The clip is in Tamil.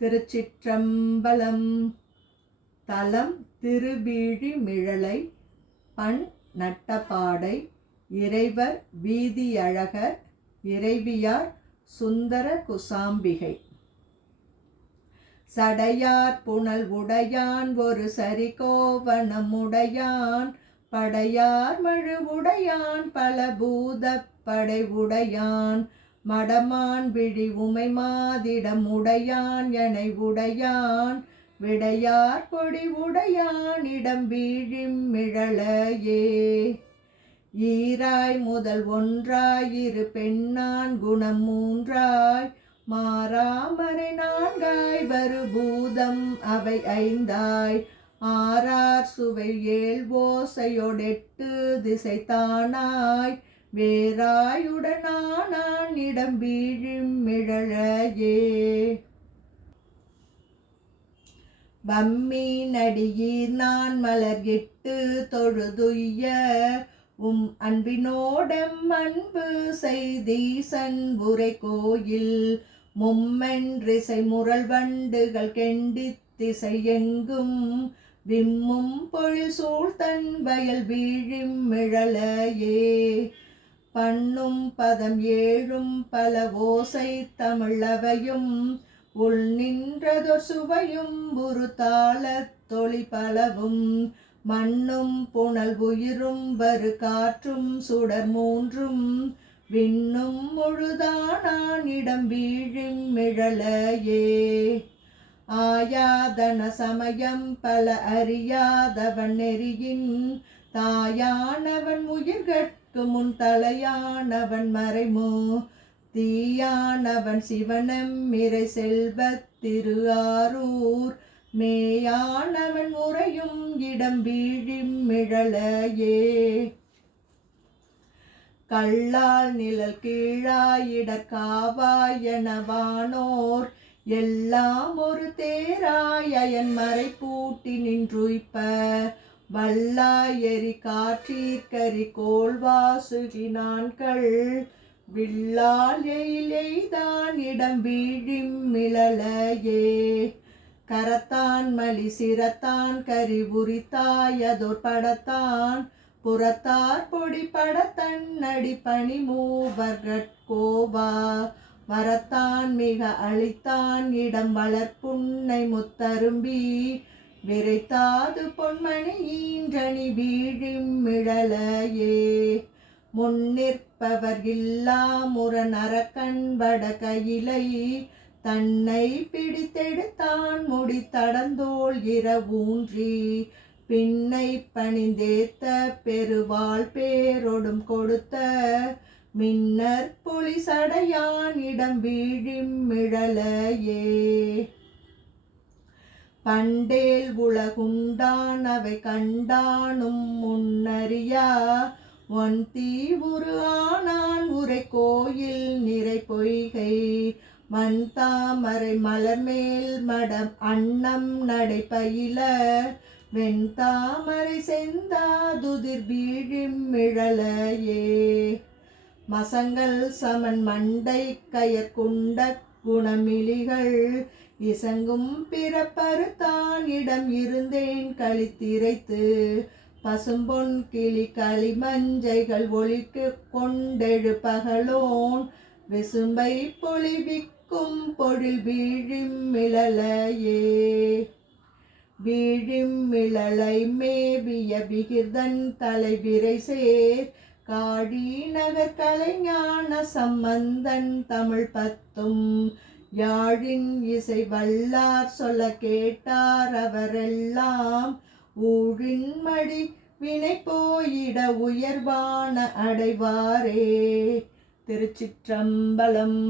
திருச்சிற்றம்பலம். தலம் திருவீழிமிழலை. பண் நட்டபாடை. இறைவர் வீதியழகர். இறைவியார் சுந்தர குசாம்பிகை. சடையார் புனல் உடையான் ஒரு சரிகோவணமுடையான் படையார் மழு உடையான் பல பூதப் படை உடையான் மடமான் விழி உமை மாதிடம் உடையான் எனை உடையான் விடையார் கொடி உடையான் இடம் வீழிமிழலையே. ஈராய் முதல் ஒன்றாய் இரு பெண்ணான் குணம் மூன்றாய் மாறாமறை நான்காய் வரு பூதம் அவை ஐந்தாய் ஆறார் சுவை ஏழ் ஓசையொடெட்டு திசை தானாய் வேறாயுடனான் இடம் வீழிமிழலையே. வம்மி நடியீர் நான் மலர் இட்டு தொழுதுய்ய அன்பினோடம் அன்பு செய்தீசன் உரை கோயில் மும்மென்றிசை முரல் வண்டுகள் கெண்டித் திசை எங்கும் விம்மும் பொழில் சூழ்தன் வயல் வீழிமிழலையே. பண்ணும் பதம் ஏழும் பல ஓசை தமிழவையும் உள் நின்றதொரு சுவையும் ஒரு தாளத் தொழி பலவும் மண்ணும் புனல் உயிரும் வரு காற்றும் சுடர் மூன்றும் விண்ணும் முழுதானான் இடம் வீழிமிழலையே. ஆயாதன சமயம் பல அறியாதவன் நெறியின் தாயானவன் உயிர்கட்கு முன் தலையானவன் மறைமோ தீயானவன் சிவனம் மிரை செல்வத் திரு ஆரூர் மேயானவன் உறையும் இடம் வீழிமிழலையே. கள்ளால் நிழல் கீழாயிடக்காவாய் எனவானோர் எல்லாம் ஒரு தேராய் அயன் மறை பூட்டி நின்றுய்ப்ப வல்லாய் எரி காற்றீர்கரி கோள் வாசுகினான்கள் வில்லால் எய்தான் இடம் வீழிமிழலையே. கரத்தான் மலி சிரத்தான் கரி உரித்தாயதோர் படத்தான் புறத்தார் பொடி படத்தன் அடி பணி மூவர்கட்கோவா வரத்தான் மிக அழித்தான் இடம் வளர்ப்புன்னை முத்தரும்பி விரைத்தாது பொன்மணி ஈன்றணி வீழிமிழலையே. முன்னிற்பவர் இல்லா முரண் அரக்கன் வட கையிலை தன்னை பிடித்தெடுத்தான் முடி தடந்தோள் இரவூன்றி பின்னை பணிந்தேத்த பெருவாள் பேரொடும் கொடுத்த மின்னர் பொலி சடையான் இடம் வீழிமிழலையே. பண்டேல் உலகுண்டான் அவை கண்டானும் முன்னறியா ஒன் தீவுரு ஆனான் உரை கோயில் நிறை பொய்கை மண் தாமரை மலர்மேல் மடம் அன்னம் நடைபயில வெண் தாமரை செந்தாதுதிர் வீழிமிழலையே. மசங்கள் சமன் மண்டை கயற்குண்ட குணமிலிகள் இசங்கும் பிறப்பறுத்தான் இடம் இருந்தேன் கழித்திரைத்து பசும்பொன் கிளி களிமஞ்சைகள் ஒளிக்கு கொண்டெழு பகலோன் விசும்பை பொழிவிக்கும் பொழில் வீழிமிழலையே. வீழிமிழலை மேவிய விகிர்தன் தலைவிரை சேர் காழி நகர் கலைஞான சம்பந்தன் தமிழ் பத்தும் யாழின் இசை வல்லார் சொல்ல கேட்டார் அவரெல்லாம் ஊழின் மடி வினை போயிட உயர்வான அடைவாரே. திருச்சிற்றம்பலம்.